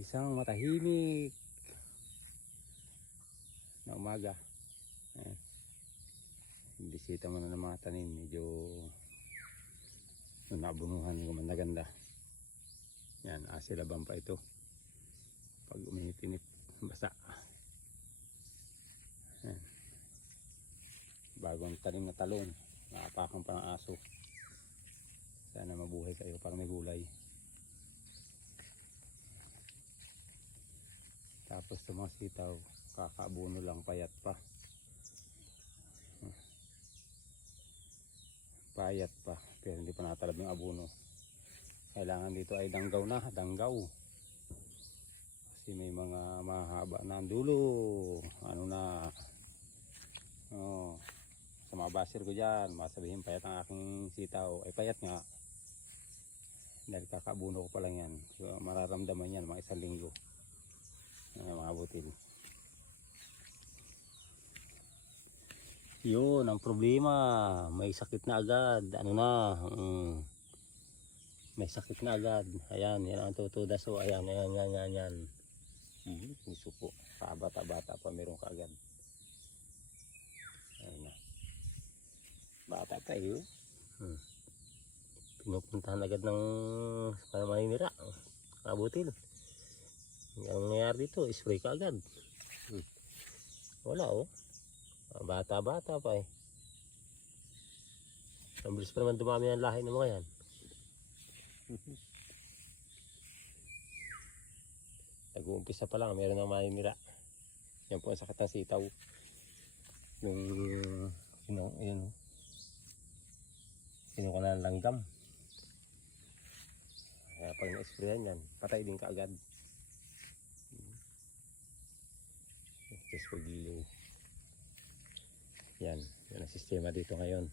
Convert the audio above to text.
Isang matahimik na umaga. Ayan. Bisita mo na ng mga tanim. Medyo nabunuhan ng gumanda-ganda. Yan, asilaban pa ito. Pag uminit-init, basa. Ayan. Bagong tanim na talong. Naapakan pa ng aso. Sana mabuhay kayo para may gulay. Tapos sa mga sitaw, kakaabuno lang, payat pa. Payat pa, pero hindi pa natalab yung abuno. Kailangan dito ay danggaw na, danggaw. Kasi may mga mahaba na ang dulo. Ano na. Oh, sa mga basir ko dyan, masabihin payat ang aking sitaw. Ay payat nga. Dahil kakaabuno ko pa lang yan. So, mararamdaman yan mga 1 linggo. Mga butil. Yun ang problema, may sakit na agad. Ano na, may sakit na agad. Ayan, yan ang tutudas. So ayan, yan. Gusto po, bata-bata pa meron ka agad. Ayan na, bata pa yun. Pinupuntahan agad ng maninira, mga butil. Ang nangyayari dito, spray ka agad. Wala oh. Bata-bata pa eh. Ang bilis pa naman dumami ang lahi ng mga yan. Nag-uumpisa pa lang, meron ng maninira. Yan po ang sakit ng sitaw. Yung, ayun. Kinuha na ng langgam. Kaya pag na-sprayan yan, patay din ka agad. Just for giliw. Yan ang sistema dito ngayon.